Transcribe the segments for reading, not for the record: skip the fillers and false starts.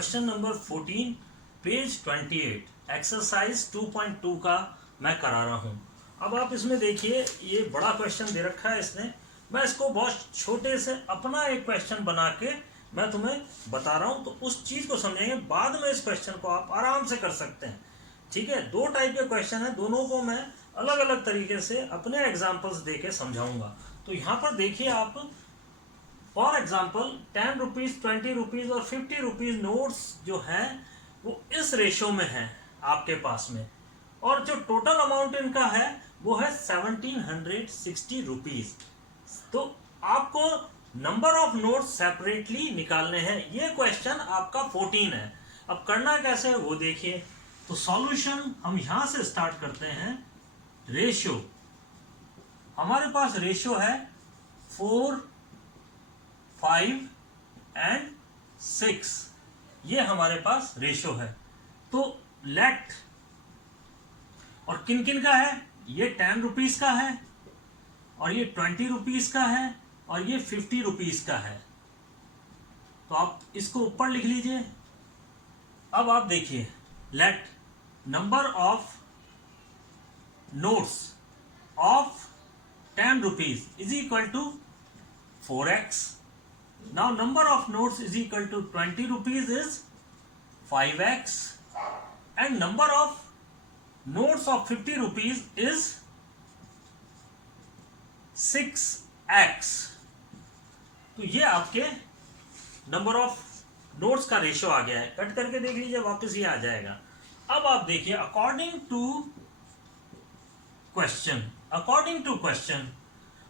Question number 14 page 28 exercise 2.2 का मैं करा रहा हूँ। अब आप इसमें देखिए, ये बड़ा क्वेश्चन दे रखा है इसने। मैं इसको बहुत छोटे से अपना एक क्वेश्चन बना के मैं तुम्हें बता रहा हूँ, तो उस चीज़ को समझेंगे। बाद में इस क्वेश्चन को आप आराम से कर सकते हैं। ठीक है, दो टाइप के क्वेश्चन है, दोनों को मैं अलग अलग तरीके से अपने एग्जाम्पल्स दे के समझाऊंगा। तो यहाँ पर देखिए आप, फॉर एग्जाम्पल 10 रुपीज, 20 रुपीज और 50 रुपीज नोट्स जो हैं वो इस रेशो में हैं आपके पास में, और जो टोटल अमाउंट इनका है वो है 1760 रुपीज। तो आपको नंबर ऑफ नोट्स सेपरेटली निकालने हैं। ये क्वेश्चन आपका 14 है। अब करना कैसे है वो देखिए। तो सॉल्यूशन हम यहां से स्टार्ट करते हैं। रेशियो, हमारे पास रेशियो है 4, 5 एंड 6, ये हमारे पास रेशियो है। तो लेट, और किन किन का है, ये 10 रुपीज का है, और ये 20 रुपीज का है, और ये 50 रुपीज का है। तो आप इसको ऊपर लिख लीजिए। अब आप देखिए, let number of notes of 10 rupees is equal to 4x. Now number of notes is equal to 20 rupees is 5x, and number of notes of 50 rupees is 6x. तो ये आपके नंबर ऑफ नोट्स का ratio आ गया है। Cut करके देख लीजिए, वापस ये आ जाएगा। अब आप देखिए, अकॉर्डिंग टू क्वेश्चन,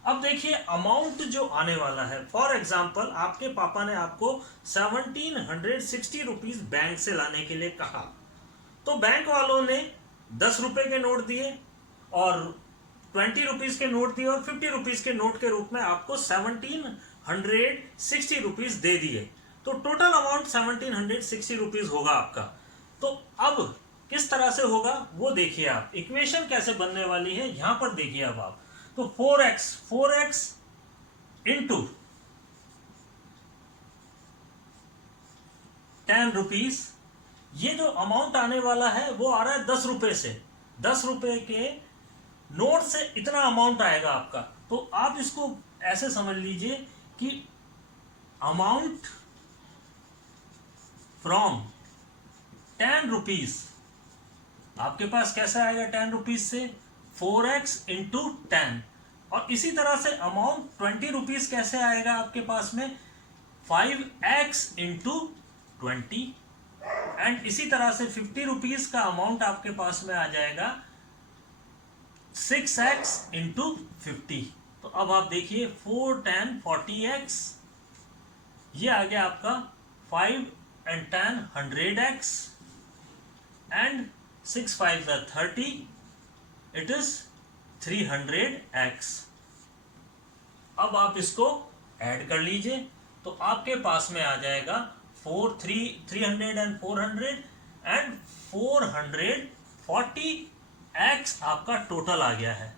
अब देखिए अमाउंट जो आने वाला है। फॉर एग्जाम्पल आपके पापा ने आपको 1760 रुपीज बैंक से लाने के लिए कहा, तो बैंक वालों ने 10 रुपए के नोट दिए और 20 रुपीज के नोट दिए और 50 रुपीज के नोट के रूप में आपको 1760 रुपीज दे दिए। तो टोटल अमाउंट 1760 रुपीज होगा आपका। तो अब किस तरह से होगा वो देखिए आप। इक्वेशन कैसे बनने वाली है यहां पर देखिए। अब आप तो 4x इंटू 10 रुपीज, ये जो अमाउंट आने वाला है वो आ रहा है 10 रुपए से। 10 रुपए के नोट से इतना अमाउंट आएगा आपका। तो आप इसको ऐसे समझ लीजिए कि अमाउंट फ्रॉम 10 रुपीज आपके पास कैसे आएगा। 10 रुपीज से 4x इंटू 10, और इसी तरह से अमाउंट 20 रुपीज कैसे आएगा आपके पास में, 5x इंटू 20, एंड इसी तरह से 50 रुपीज का अमाउंट आपके पास में आ जाएगा 6x इंटू 50। तो अब आप देखिए 4, 10, 40x, ये आ गया आपका 5 and 10, 100x, and 6 5 are 30, it is 300x. अब आप इसको ऐड कर लीजिए, तो आपके पास में आ जाएगा 300 and 400 and 440x आपका टोटल आ गया है।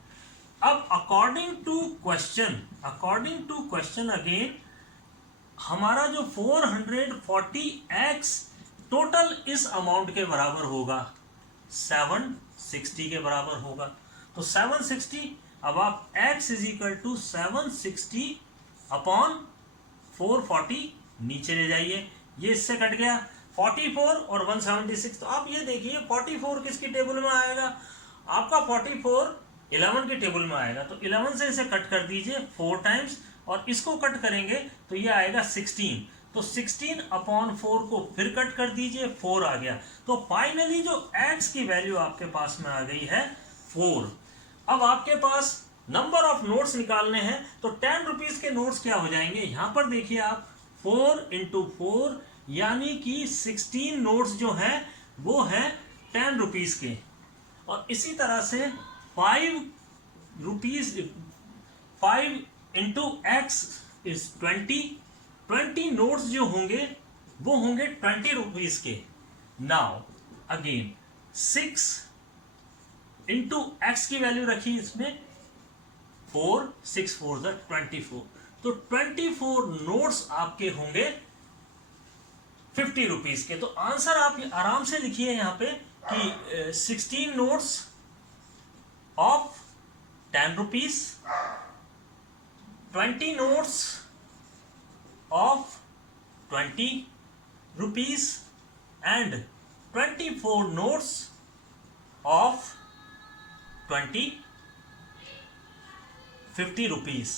अब अकॉर्डिंग टू क्वेश्चन अगेन, हमारा जो 440x टोटल इस अमाउंट के बराबर होगा, 760 के बराबर होगा। तो 760, अब आप x is equal to 760 upon 440 नीचे ले जाइए, ये इससे कट गया 44 और 176। तो आप ये देखिए 44 किसकी टेबल में आएगा, आपका 44 11 की टेबल में आएगा। तो 11 से इसे कट कर दीजिए 4 टाइम्स, और इसको कट करेंगे तो ये आएगा 16। तो 16 अपॉन 4 को फिर कट कर दीजिए, 4 आ गया। तो फाइनली जो x की वैल्यू आपके पास में आ गई है 4। अब आपके पास नंबर ऑफ नोट्स निकालने हैं, तो 10 रुपीज के नोट्स क्या हो जाएंगे, यहां पर देखिए आप 4 इंटू 4, यानी कि 16 नोट्स जो हैं वो है 10 रुपीज के। और इसी तरह से 5 इंटू x इज 20 नोट्स जो होंगे वो होंगे 20 रुपीज के। नाउ अगेन 6 इंटू एक्स की वैल्यू रखी इसमें 4, 6 4 24। तो 24 नोट्स आपके होंगे 50 रुपीज के। तो आंसर आप आराम से लिखिए यहाँ पे कि 16 notes of 10 rupees, 20 notes of 20 rupees and 24 notes of 50 rupees।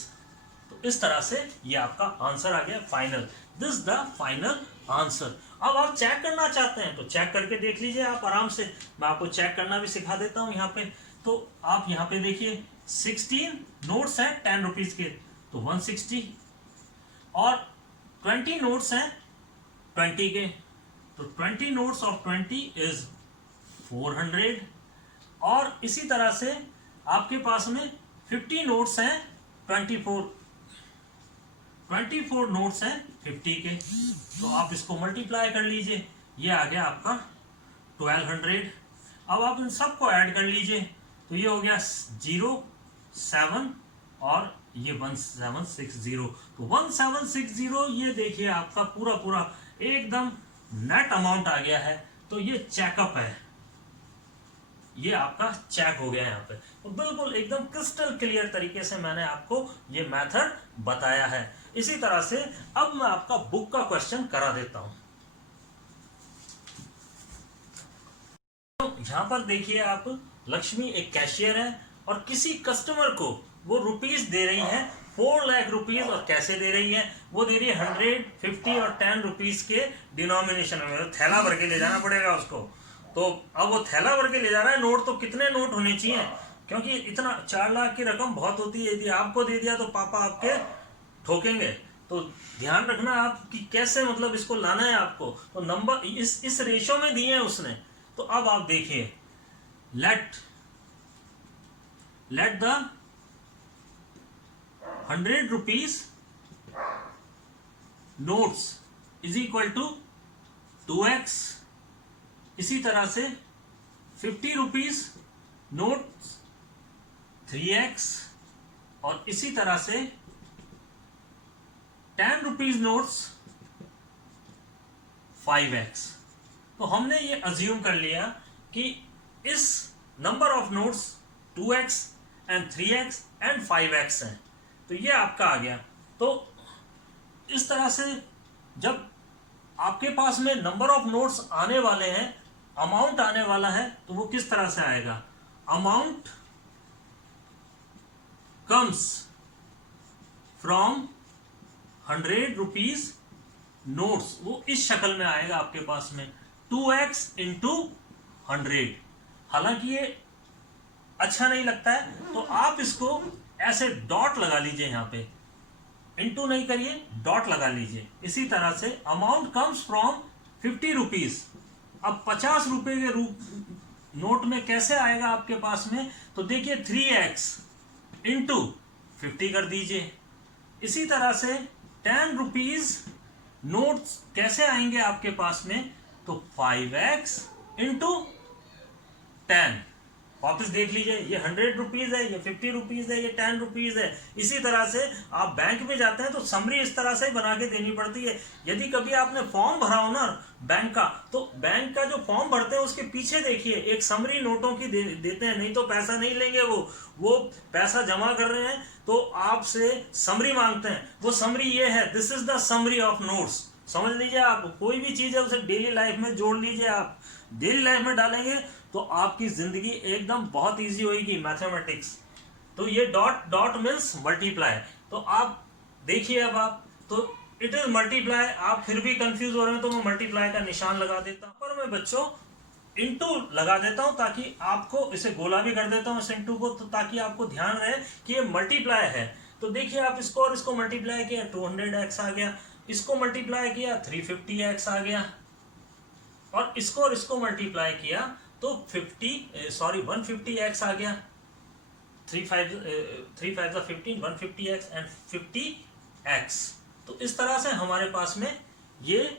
तो इस तरह से ये आपका आंसर आ गया final. This the final answer. अब आप चेक करना चाहते हैं तो चेक करके देख लीजिए आप आराम से। मैं आपको चेक करना भी सिखा देता हूं यहाँ पे। तो आप यहाँ पे देखिए 16 नोट्स हैं 10 रुपीज के, तो 160, और 20 नोट्स हैं 20 के, तो 20 नोट्स ऑफ 20 इज 400। और इसी तरह से आपके पास में 50 नोट्स हैं 24 नोट्स हैं 50 के, तो आप इसको मल्टीप्लाई कर लीजिए, ये आ गया आपका 1200। अब आप इन सबको ऐड कर लीजिए, तो ये हो गया 0, 7 और ये 1760। तो 1760 ये देखिए आपका पूरा एकदम नेट अमाउंट आ गया है। तो ये चेकअप है, ये आपका चेक हो गया यहाँ पे। तो बिल्कुल एकदम क्रिस्टल क्लियर तरीके से मैंने आपको ये मेथड बताया है। इसी तरह से अब मैं आपका बुक का क्वेश्चन करा देता हूं। तो यहां पर देखिए आप, लक्ष्मी एक कैशियर है और किसी कस्टमर को वो रुपीस दे रही है 4 लाख रुपीस। और कैसे दे रही है? वो दे रही है 100, 50 और 10 रुपीस के डिनोमिनेशन में। तो थैला भर के ले जाना पड़ेगा उसको। तो अब वो थैला भर के ले जा रहा है, नोट तो कितने नोट होने चाहिए, क्योंकि इतना 4 लाख की रकम बहुत होती है। यदि आपको दे दिया तो पापा आपके ठोकेंगे। तो ध्यान रखना आप कि कैसे मतलब इसको लाना है आपको। तो नंबर इस रेशो में दिए हैं उसने। तो अब आप देखिए, let the 100 rupees notes is equal to 2x। इसी तरह से 50 रुपीज नोट्स 3x, और इसी तरह से 10 रुपीज नोट्स 5x। तो हमने ये अज्यूम कर लिया कि इस number of notes 2x and 3x and 5x हैं। तो ये आपका आ गया। तो इस तरह से जब आपके पास में नंबर ऑफ नोट्स आने वाले हैं, अमाउंट आने वाला है, तो वो किस तरह से आएगा? Amount comes from 100 rupees notes, वो इस शक्ल में आएगा आपके पास में 2x इंटू 100। हालांकि ये अच्छा नहीं लगता है, तो आप इसको ऐसे डॉट लगा लीजिए, यहां पे इंटू नहीं करिए, डॉट लगा लीजिए। इसी तरह से अमाउंट कम्स फ्रॉम 50 रुपीज। अब 50 रुपए के नोट में कैसे आएगा आपके पास में? तो देखिए 3x इंटू 50 कर दीजिए। इसी तरह से 10 रुपीज नोट्स कैसे आएंगे आपके पास में? तो 5x इंटू 10। वापस देख लीजिए, ये 100 रुपीज है, ये 50 रुपीज है, ये 10 रुपीज है। इसी तरह से आप बैंक में जाते हैं तो समरी इस तरह से बना के देनी पड़ती है। यदि कभी आपने फॉर्म भरा हो ना बैंक का, तो बैंक का जो फॉर्म भरते हैं उसके पीछे देखिए एक समरी नोटों की देते हैं, नहीं तो पैसा नहीं लेंगे। वो पैसा जमा कर रहे हैं तो आपसे समरी मांगते हैं। वो समरी ये है, this is the summary of notes. समझ लीजिए, आप कोई भी चीज है उसे डेली लाइफ में जोड़ लीजिए। आप डेली लाइफ में डालेंगे तो आपकी जिंदगी एकदम बहुत इजी होगी, मैथमेटिक्स। तो ये डॉट मीन्स मल्टीप्लाई। तो आप देखिए, अब आप तो इट इज मल्टीप्लाई। आप फिर भी कंफ्यूज हो रहे हैं तो मैं मल्टीप्लाई का निशान लगा देता हूं। पर मैं बच्चों इंटू लगा देता हूं ताकि आपको, इसे गोला भी कर देता हूं इस इंटू को, तो ताकि आपको ध्यान रहे कि ये मल्टीप्लाई है। तो देखिए आप इसको और इसको मल्टीप्लाई किया 200x आ गया, इसको मल्टीप्लाई किया 350x आ गया, और इसको मल्टीप्लाई किया तो 150x आ गया। 3 5 15, 150x एंड 50x। तो इस तरह से हमारे पास में ये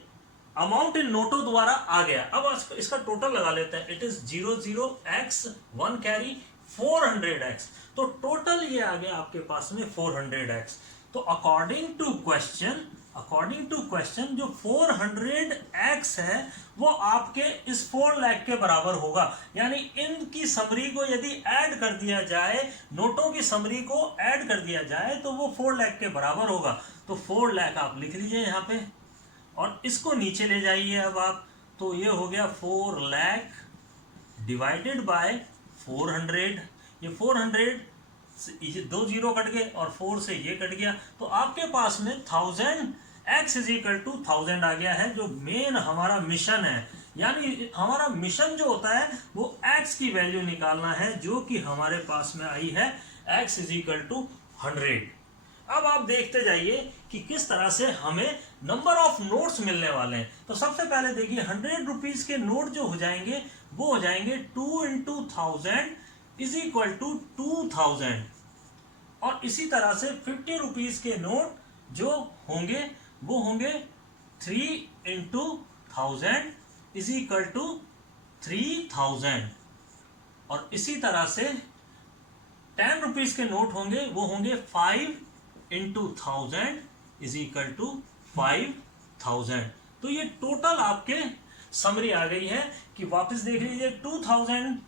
अमाउंट इन नोटों द्वारा आ गया। अब इसका टोटल लगा लेते हैं। It is 00x 1 carry 400x। तो टोटल ये आ गया आपके पास में 400x। तो according to question according to question जो 400x है वो आपके इस 4 लाख के बराबर होगा। यानी इनकी समरी को यदि ऐड कर दिया जाए, नोटों की समरी को ऐड कर दिया जाए तो वो 4 लाख के बराबर होगा। तो 4 लाख आप लिख लीजिए यहाँ पे और इसको नीचे ले जाइए अब आप, तो ये हो गया 4 लाख डिवाइडेड बाय 400। ये 400 ये 2 जीरो कट गए और 4 से ये कट गया, तो आपके पास में 1000 x इज इक्वल टू 1000 आ गया है, जो मेन हमारा मिशन है। यानी हमारा मिशन जो होता है वो x की वैल्यू निकालना है, जो कि हमारे पास में आई है x इज इक्वल टू 100। अब आप देखते जाइए कि किस तरह से हमें नंबर ऑफ नोट्स मिलने वाले हैं। तो सबसे पहले देखिए 100 रुपीज के नोट जो हो जाएंगे वो हो जाएंगे 2 इंटू 1000 इज इक्वल टू 2000। और इसी तरह से 50 रुपीज के नोट जो होंगे वो होंगे 3 इंटू 1000 इज इक्वल टू 3000। और इसी तरह से 10 रुपीज के नोट होंगे वो होंगे 5 इंटू 1000 इज इक्वल टू 5000। तो ये टोटल आपके समरी आ गई है कि वापस देख लीजिए 2000,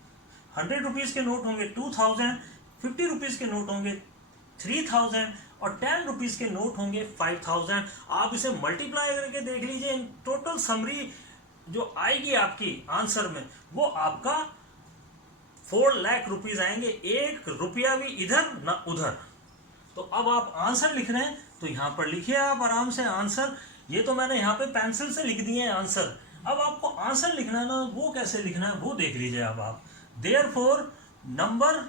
100 रुपीज के नोट होंगे 2000, 50 रुपीज के नोट होंगे 3000 और 10 रुपीज के नोट होंगे 5000। आप इसे मल्टीप्लाई करके देख लीजिए, टोटल समरी जो आएगी आपकी आंसर में वो आपका 4 लाख रुपीज आएंगे, 1 रुपया भी इधर ना उधर। तो अब आप आंसर लिख रहे हैं तो यहां पर लिखिए आप आराम से आंसर। ये तो मैंने यहाँ पे पेंसिल से लिख दिए हैं आंसर। अब आपको आंसर लिखना है ना, वो कैसे लिखना है वो देख लीजिए अब आप। Therefore number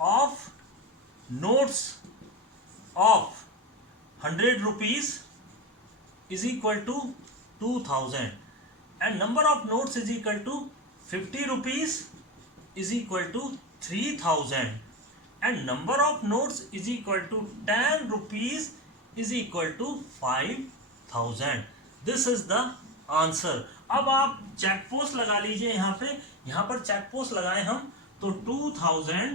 of notes of 100 rupees is equal to 2000 and number of notes is equal to 50 rupees is equal to 3000 and number of notes is equal to 10 rupees is equal to 5000. This is the answer. अब आप check post लगा लीजिए यहाँ पर check post लगाए हम तो 2000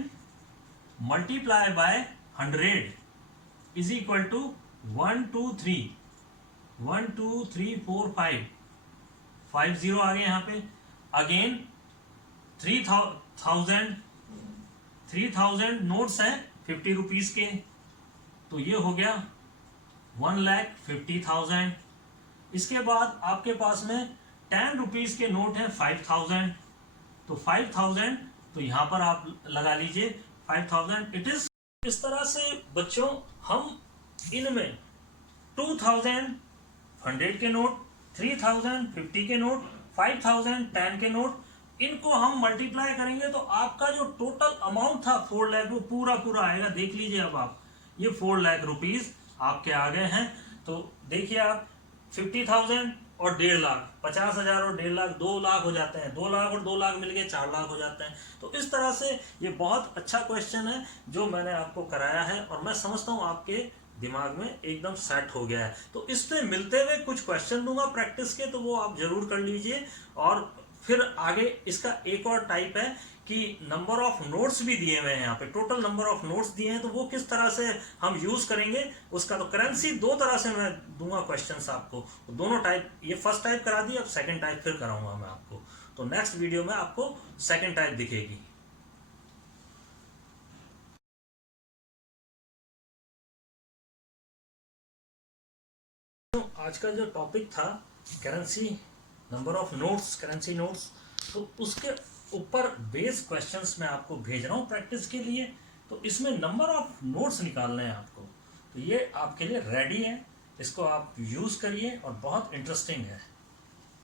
multiply by 100 is equal to 1 2 3 1 2 3 4 5 0 आ गए यहाँ पे। अगेन 3000 नोट्स हैं 50 रुपीज के, तो ये हो गया 1,50,000। इसके बाद आपके पास में 10 रुपीज के नोट हैं 5000, तो 5000 तो यहां पर आप लगा लीजिए 5000 इट इज। इस तरह से बच्चों हम इनमें 2000 100 के नोट, 3000 50 के नोट, 5000 10 के नोट, इनको हम मल्टीप्लाई करेंगे तो आपका जो टोटल अमाउंट था 4 लाख वो पूरा आएगा। देख लीजिए अब आप, ये 4 लाख रुपीज आपके आ गए हैं। तो देखिए आप 50,000 और 1.5 लाख, 50,000 और 1.5 लाख 2 लाख हो जाते हैं, 2 लाख और 2 लाख मिलके 4 लाख हो जाते हैं। तो इस तरह से ये बहुत अच्छा क्वेश्चन है जो मैंने आपको कराया है और मैं समझता हूँ आपके दिमाग में एकदम सेट हो गया है। तो इससे मिलते हुए कुछ क्वेश्चन दूंगा प्रैक्टिस के, तो वो आप जरूर कर लीजिए। और फिर आगे इसका एक और टाइप है कि नंबर ऑफ नोट्स भी दिए हुए हैं यहाँ पे, टोटल नंबर ऑफ नोट्स दिए हैं, तो वो किस तरह से हम यूज करेंगे उसका। तो करेंसी 2 तरह से मैं दूंगा क्वेश्चंस आपको, दोनों टाइप, ये फर्स्ट टाइप करा दी, अब सेकंड टाइप फिर कराऊंगा मैं आपको। तो नेक्स्ट वीडियो में आपको सेकंड टाइप दिखेगी। तो आज का जो टॉपिक था currency, number of notes, currency notes, तो उसके ऊपर बेस क्वेश्चंस मैं आपको भेज रहा हूँ प्रैक्टिस के लिए। तो इसमें नंबर ऑफ नोट्स निकालने हैं आपको, तो ये आपके लिए रेडी है, इसको आप यूज करिए और बहुत इंटरेस्टिंग है।